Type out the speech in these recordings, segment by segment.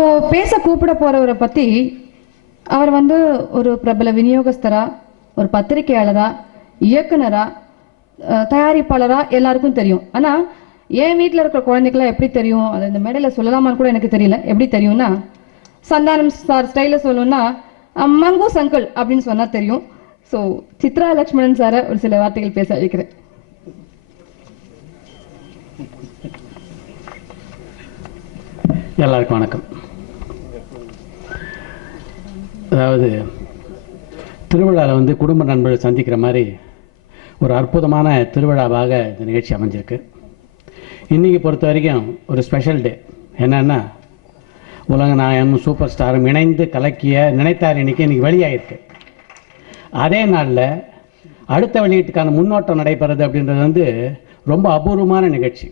இப்போது பேச கூப்பிட போகிறவரை பற்றி அவர் வந்து ஒரு பிரபல விநியோகஸ்தரா, ஒரு பத்திரிகையாளரா, இயக்குனரா, தயாரிப்பாளரா எல்லாருக்கும் தெரியும். ஆனால் என் வீட்டில் இருக்கிற குழந்தைக்கெல்லாம் எப்படி தெரியும், அது இந்த மேடையில் சொல்லலாமான்னு கூட எனக்கு தெரியல. எப்படி தெரியும்னா, சந்தானம் சார் ஸ்டைலில் சொல்லணும்னா மங்கூஸ் அங்கிள் அப்படின்னு சொன்னால் தெரியும். ஸோ சித்ரா லக்ஷ்மணன் சாரை ஒரு சில வார்த்தைகள் பேச அழைக்கிறேன். எல்லாருக்கும் வணக்கம். அதாவது திருவிழாவில் வந்து குடும்ப நண்பர்கள் சந்திக்கிற மாதிரி ஒரு அற்புதமான திருவிழாவாக இந்த நிகழ்ச்சி அமைஞ்சிருக்கு. இன்றைக்கி பொறுத்த வரைக்கும் ஒரு ஸ்பெஷல் டே. என்னென்னா, உலக நாயகனும் சூப்பர் ஸ்டாரும் இணைந்து கலக்கிய நினைத்தார் இன்றைக்கி வெளியாகிருக்கு. அதே நாளில் அடுத்த வெளியீட்டுக்கான முன்னோட்டம் நடைபெறது அப்படின்றது வந்து ரொம்ப அபூர்வமான நிகழ்ச்சி.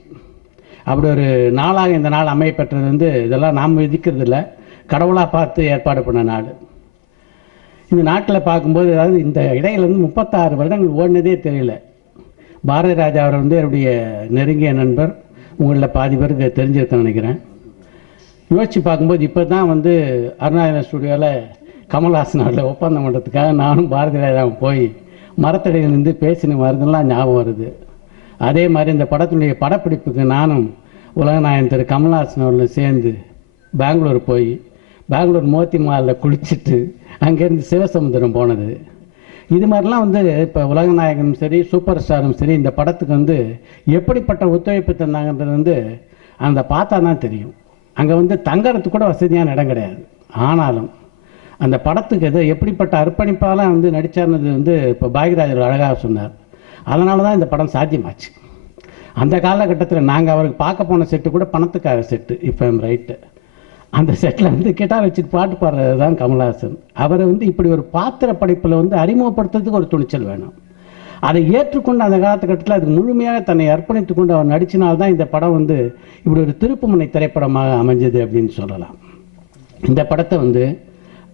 அப்படி ஒரு நாளாக இந்த நாள் அமையப்பெற்றது வந்து இதெல்லாம் நாம் விதிக்கிறது இல்லை, கடவுளாக பார்த்து ஏற்பாடு பண்ண நாள். இந்த நாட்டில் பார்க்கும்போது, அதாவது இந்த இடையில வந்து 36 வருடங்கள் ஓடினதே தெரியல. பாரதி ராஜா அவர் வந்து என்னுடைய நெருங்கிய நண்பர், உங்களில் பாதி பேருக்கு தெரிஞ்சிருக்கேன்னு நினைக்கிறேன். யோசித்து பார்க்கும்போது இப்போ தான் வந்து அருணாச்சல ஸ்டுடியோவில் கமல்ஹாசன் அவரில் ஒப்பந்தம் பண்ணுறதுக்காக நானும் பாரதி ராஜாவும் போய் மரத்தடியில் நின்று பேசின வருதுலாம் ஞாபகம் வருது. அதே மாதிரி இந்த படத்தினுடைய படப்பிடிப்புக்கு நானும் உலகநாயகன் திரு கமல்ஹாசன் அவர்கள் சேர்ந்து பெங்களூர் போய் பெங்களூர் மோத்தி மாலில் குளிச்சுட்டு அங்கேருந்து சிவசமுத்திரம் போனது. இது மாதிரிலாம் வந்து இப்போ உலகநாயகனும் சரி சூப்பர் ஸ்டாரும் சரி இந்த படத்துக்கு வந்து எப்படிப்பட்ட ஒத்துழைப்பு தந்தாங்கன்றது வந்து அந்த பார்த்தா தான் தெரியும். அங்கே வந்து தங்கறதுக்கு கூட வசதியான இடம் கிடையாது. ஆனாலும் அந்த படத்துக்கு எது எப்படிப்பட்ட அர்ப்பணிப்பாலாம் வந்து நடித்தார்னது வந்து இப்போ பாக்யராஜர் அழகாக சொன்னார். அதனால தான் இந்த படம் சாத்தியமாச்சு. அந்த காலகட்டத்தில் நாங்கள் அவருக்கு பார்க்க போன செட்டு கூட பணத்துக்காக செட்டு. இப்போ ரைட்டு அந்த செட்டில் வந்து கிட்டார் வச்சுட்டு பாட்டு பாடுறது தான் கமல்ஹாசன். அவரை வந்து இப்படி ஒரு பாத்திர படைப்பில் வந்து அறிமுகப்படுத்துறதுக்கு ஒரு துணிச்சல் வேணும். அதை ஏற்றுக்கொண்டு அந்த காலகட்டத்தில் அதுக்கு முழுமையாக தன்னை அர்ப்பணித்து கொண்டு அவர் நடிச்சினால்தான் இந்த படம் வந்து இப்படி ஒரு திருப்புமுனை திரைப்படமாக அமைஞ்சது அப்படின்னு சொல்லலாம். இந்த படத்தை வந்து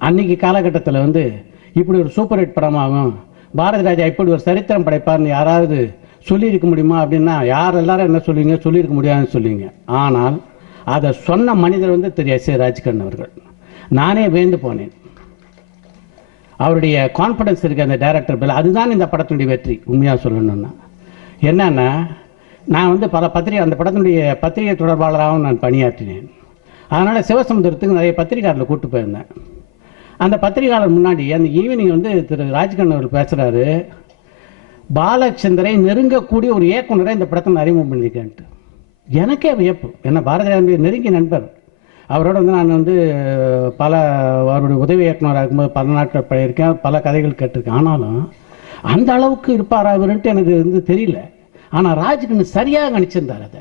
அன்றைக்கி காலகட்டத்தில் வந்து இப்படி ஒரு சூப்பர் ஹிட் படமாகும், பாரதி ராஜா இப்படி ஒரு சரித்திரம் படைப்பார்னு யாராவது சொல்லியிருக்க முடியுமா அப்படின்னா எல்லாரும் என்ன சொல்லுவீங்க, சொல்லியிருக்க முடியாதுன்னு சொல்லுவீங்க. ஆனால் அதை சொன்ன மனிதர் வந்து திரு எஸ் ஏ ராஜ்கண்ணன் அவர்கள். நானே வேந்து போனேன். அவருடைய கான்ஃபிடன்ஸ் இருக்குது அந்த டைரக்டர் பேர். அதுதான் இந்த படத்தினுடைய வெற்றி. உண்மையாக சொல்லணும்னா என்னன்னா, நான் வந்து பல அந்த படத்தினுடைய பத்திரிகை தொடர்பாளராகவும் நான் பணியாற்றினேன். அதனால் சிவசமுத்திரத்துக்கு நிறைய பத்திரிகையாளர்களை கூப்பிட்டு போயிருந்தேன். அந்த பத்திரிகையாளர் முன்னாடி அந்த ஈவினிங் வந்து திரு ராஜ்கண்ணன் அவர் பேசுகிறாரு, பாலச்சந்தரை நெருங்கக்கூடிய ஒரு இயக்குனரை இந்த படத்தை அறிமுகம் பண்ணியிருக்கேன்ட்டு. எனக்கே வியப்பு. ஏன்னா பாரதியாருடைய நெருங்கிய நண்பர். அவரோட வந்து நான் வந்து அவருடைய உதவி இயக்குனராக இருக்கும்போது பல நாட்கள் பழகிருக்கேன், பல கதைகள் கேட்டிருக்கேன். ஆனாலும் அந்த அளவுக்கு இருப்பார் அவருன்ட்டு எனக்கு வந்து தெரியல. ஆனால் ராஜ்கண்ணன் சரியாக கணிச்சிருந்தார்.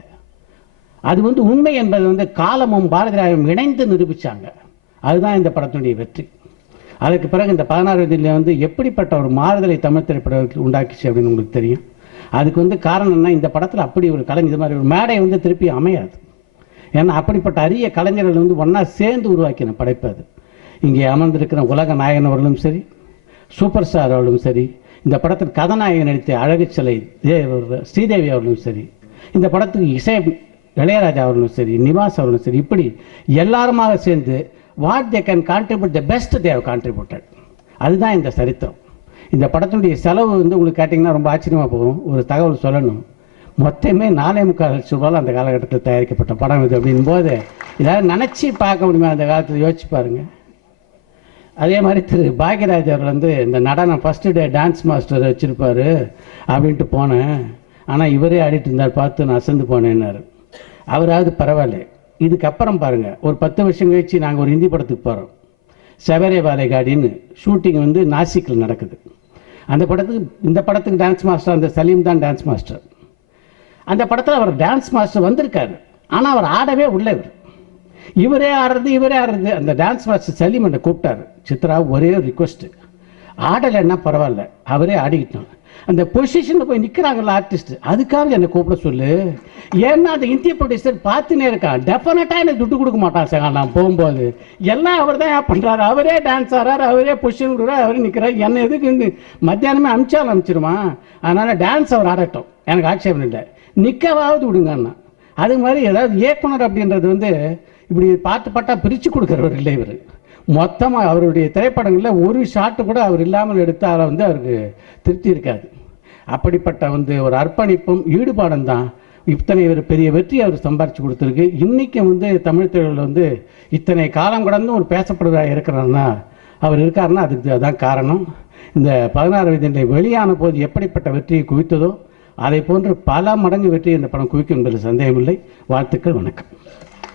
அது வந்து உண்மை என்பது வந்து காலமும் பாரதிராஜனும் இணைந்து நிரூபித்தாங்க. அதுதான் இந்த படத்தினுடைய வெற்றி. அதுக்கு பிறகு இந்த 16 வயதில் வந்து எப்படிப்பட்ட ஒரு மாறுதலை தமிழ் திரைப்படத்தில் உண்டாக்கிச்சு அப்படின்னு உங்களுக்கு தெரியும். அதுக்கு வந்து காரணம் என்ன, இந்த படத்தில் அப்படி ஒரு கலைஞர் இது மாதிரி ஒரு மேடை வந்து திருப்பி அமையாது. ஏன்னா அப்படிப்பட்ட அரிய கலைஞர்கள் வந்து ஒன்றா சேர்ந்து உருவாக்கின படைப்பு அது. இங்கே அமர்ந்திருக்கிற உலக நாயகன் அவர்களும் சரி, சூப்பர் ஸ்டார் அவர்களும் சரி, இந்த படத்தில் கதாநாயகன் நடித்த அழகு சிலை ஸ்ரீதேவி அவர்களும் சரி, இந்த படத்துக்கு இசை இளையராஜா அவர்களும் சரி, நிவாஸ் அவர்களும் சரி, இப்படி எல்லாருமாக சேர்ந்து what they can contribute the best they have contributed. அதுதான் இந்த சரித்திரம். இந்த படத்தினுடைய செலவு வந்து உங்களுக்கு கேட்டிங்கன்னா ரொம்ப ஆச்சரியமாக போகும். ஒரு தகவல் சொல்லணும், மொத்தமே 4.25 லட்சம் ரூபாயில் அந்த காலகட்டத்தில் தயாரிக்கப்பட்ட படம் இது. அப்படின் போது இதாவது நினச்சி பார்க்க முடியுமா அந்த காலத்தில், யோசிச்சு பாருங்கள். அதே மாதிரி திரு பாக்யராஜ் அவர் வந்து இந்த நடனம் ஃபஸ்ட்டு டே டான்ஸ் மாஸ்டர் வச்சுருப்பார் அப்படின்ட்டு போனேன். ஆனால் இவரே ஆடிட்டு இருந்தார், பார்த்து நான் அசந்து போனேன்னாரு. அவராவது பரவாயில்ல. இதுக்கப்புறம் பாருங்கள், ஒரு 10 வருஷம் கழிச்சு நாங்கள் ஒரு ஹிந்தி படத்துக்கு போகிறோம். செவரே வாலேகாடின்னு ஷூட்டிங் வந்து நாசிக்கில் நடக்குது. அந்த படத்துக்கு இந்த படத்துக்கு டான்ஸ் மாஸ்டர் அந்த சலீம் தான் டான்ஸ் மாஸ்டர். அந்த படத்தில் அவர் டான்ஸ் மாஸ்டர் வந்திருக்காரு, ஆனால் அவர் ஆடவே உள்ளவர். இவரே ஆடுறது. அந்த டான்ஸ் மாஸ்டர் சலீம் என்னை கூப்பிட்டாரு, சித்ரா ஒரே ரிக்வஸ்ட்டு, ஆடலைன்னா பரவாயில்ல, அவரே ஆடிக்கிட்டோம். அந்த பொசிஷனில் போய் நிற்கிறாங்கல்ல ஆர்டிஸ்ட், அதுக்காக என்னை கூப்பிட சொல்லு. ஏன்னா அந்த இந்திய ப்ரொடியூசர் பார்த்துனே இருக்கான், டெஃபினட்டாக எனக்கு துட்டு கொடுக்க மாட்டான் சார். நான் போகும்போது எல்லாம் அவர் தான் ஏன் பண்ணுறாரு, அவரே டான்ஸ் ஆடுறாரு, அவரே பொசிஷன் கொடுக்குறாரு, அவரே நிற்கிறாரு. என்ன எதுக்கு மத்தியானமே அனுப்பிச்சிருவான். அதனால் டான்ஸ் அவர் ஆடட்டும், எனக்கு ஆட்சேபம் இல்லை, நிற்கவாவது விடுங்கண்ணா. அது மாதிரி ஏதாவது இயக்குனர் அப்படின்றது வந்து இப்படி பாட்டா பிரித்து கொடுக்குறவர் இல்லை இவர். மொத்தமாக அவருடைய திரைப்படங்களில் ஒரு ஷாட்டு கூட அவர் இல்லாமல் எடுத்தால் வந்து அவருக்கு திருப்தி இருக்காது. அப்படிப்பட்ட வந்து ஒரு அர்ப்பணிப்பும் ஈடுபாடும் தான் இத்தனை ஒரு பெரிய வெற்றி அவர் சம்பாரித்து கொடுத்துருக்கு. இன்றைக்கும் வந்து தமிழ் திரையில் வந்து இத்தனை காலம் கடந்து ஒரு பேசப்படுறதா இருக்கிறாருன்னா அவர் இருக்காருன்னா அதுக்கு அதான் காரணம். இந்த 16 வயதில் வெளியான போது எப்படிப்பட்ட வெற்றியை குவித்ததோ அதை போன்று பல மடங்கு வெற்றி இந்த படம் குவிக்கும் என்பதில் சந்தேகமில்லை. வாழ்த்துக்கள், வணக்கம்.